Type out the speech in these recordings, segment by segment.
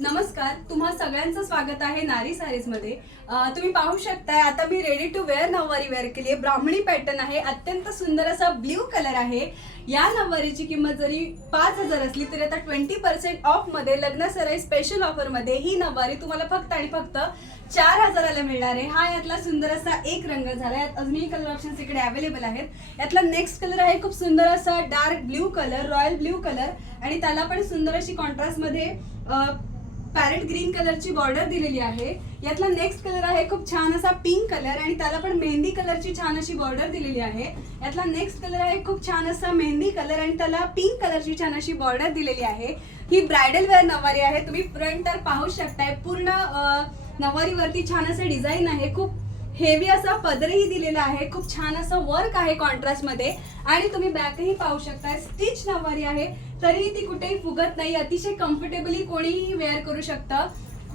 नमस्कार तुम्हा सगळ्यांचं स्वागत आहे नारी सारीजमध्ये तुम्ही पाहू शकताय आता मी ready to wear nauvari wear केली आहे. ब्राह्मणी पॅटर्न आहे अत्यंत सुंदर असा ब्ल्यू कलर आहे. या नऊवारीची किंमत जरी पाच हजार असली तरी आता ट्वेंटी पर्सेंट ऑफमध्ये लग्न सराई स्पेशल ऑफरमध्ये ही नऊवारी तुम्हाला फक्त आणि फक्त चार हजाराला मिळणार आहे. हा यातला सुंदर असा एक रंग झाला. यात अजूनही कलर ऑप्शन्स इकडे अवेलेबल आहेत. यातला नेक्स्ट कलर आहे खूप सुंदर असा dark blue colour royal blue colour आणि त्याला पण सुंदर अशी कॉन्ट्रास्टमध्ये पॅरेट ग्रीन कलरची बॉर्डर दिलेली आहे. यातला नेक्स्ट कलर आहे खूप छान असा पिंक कलर आणि त्याला पण मेहंदी कलरची छान अशी बॉर्डर दिलेली आहे. यातला नेक्स्ट कलर आहे खूप छान असा मेहंदी कलर आणि त्याला पिंक कलरची छान अशी बॉर्डर दिलेली आहे. ही ब्रायडल वेअर नवारी आहे तुम्ही फ्रंट तर पाहू शकताय. पूर्ण नवारीवरती छान असं डिझाईन आहे. खूप हेवी असा पदरही दिलेला आहे. खूप छान असं वर्क आहे कॉन्ट्रास्टमध्ये. आणि तुम्ही बॅकही पाहू शकता स्टिच नवारी आहे. तरीही ती कुठेही फुगत नाही. अतिशय कम्फर्टेबली कोणीही वेअर करू शकतं.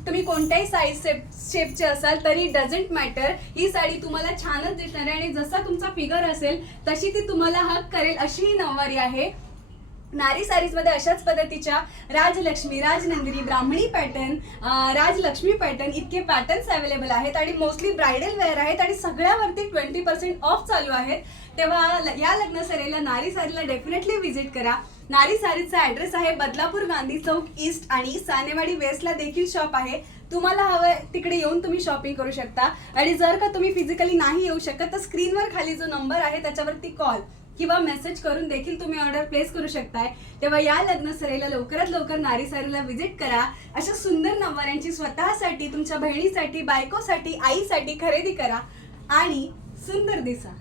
तुम्ही कोणत्याही साईज शेप शेपचे असाल तरी डझंट मॅटर ही साडी तुम्हाला छानच दिसणार आहे आणि जसा तुमचा फिगर असेल तशी ती तुम्हाला हक करेल अशी ही नऊवारी आहे. नारी सारीजमध्ये अशाच पद्धतीच्या राजलक्ष्मी राजनंदिनी ब्राह्मणी पॅटर्न राजलक्ष्मी पॅटर्न इतके पॅटर्न्स अवेलेबल आहेत आणि मोस्टली ब्रायडल वेअर आहेत आणि सगळ्यावरती ट्वेंटी पर्सेंट ऑफ चालू आहेत. तेव्हा या लग्न सरेला नारी सारीला डेफिनेटली व्हिजिट करा. नारी सारीचा ऍड्रेस आहे बदलापूर गांधी चौक ईस्ट आणि सानेवाडी वेस्टला देखील शॉप आहे. तुम्हाला हवं तिकडे येऊन तुम्ही शॉपिंग करू शकता. आणि जर का तुम्ही फिजिकली नाही येऊ शकत तर स्क्रीनवर खाली जो नंबर आहे त्याच्यावरती कॉल किंवा मेसेज करून देखील तुम्ही ऑर्डर प्लेस करू शकताय. तेव्हा या लग्न सरेला लवकरात लवकर नारी सारीला व्हिजिट करा. अशा सुंदर नववाऱ्यांची स्वतःसाठी तुमच्या बहिणीसाठी बायकोसाठी आईसाठी खरेदी करा. आणि सुंदर दिसा.